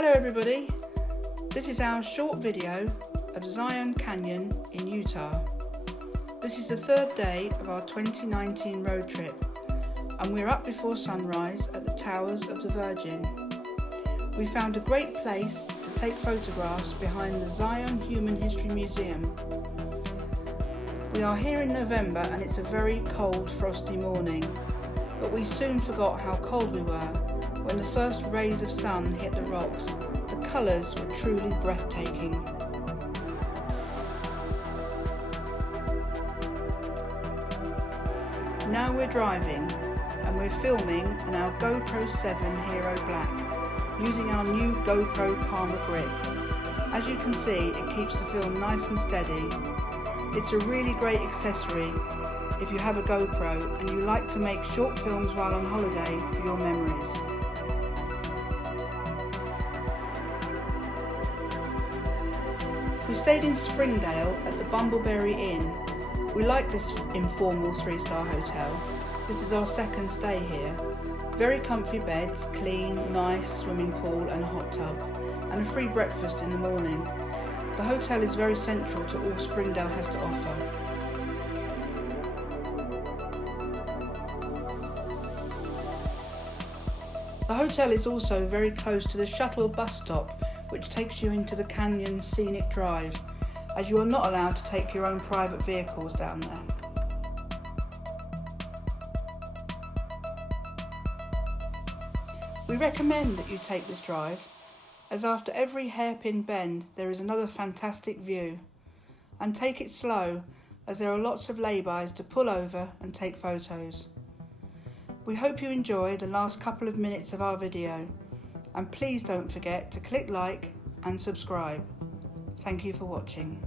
Hello everybody, this is our short video of Zion Canyon in Utah. This is the third day of our 2019 road trip and we're up before sunrise at the Towers of the Virgin. We found a great place to take photographs behind the Zion Human History Museum. We are here in November and it's a very cold, frosty morning, but we soon forgot how cold we were when the first rays of sun hit the rocks. The colours were truly breathtaking. Now we're driving and we're filming on our GoPro 7 Hero Black using our new GoPro Karma grip. As you can see, it keeps the film nice and steady. It's a really great accessory if you have a GoPro and you like to make short films while on holiday for your memories. We stayed in Springdale at the Bumbleberry Inn. We like this informal 3-star hotel. This is our second stay here. Very comfy beds, clean, nice swimming pool and a hot tub, and a free breakfast in the morning. The hotel is very central to all Springdale has to offer. The hotel is also very close to the shuttle bus stop, which takes you into the canyon's scenic drive, as you are not allowed to take your own private vehicles down there. We recommend that you take this drive, as after every hairpin bend there is another fantastic view, and take it slow as there are lots of laybys to pull over and take photos. We hope you enjoy the last couple of minutes of our video, and please don't forget to click like and subscribe. Thank you for watching.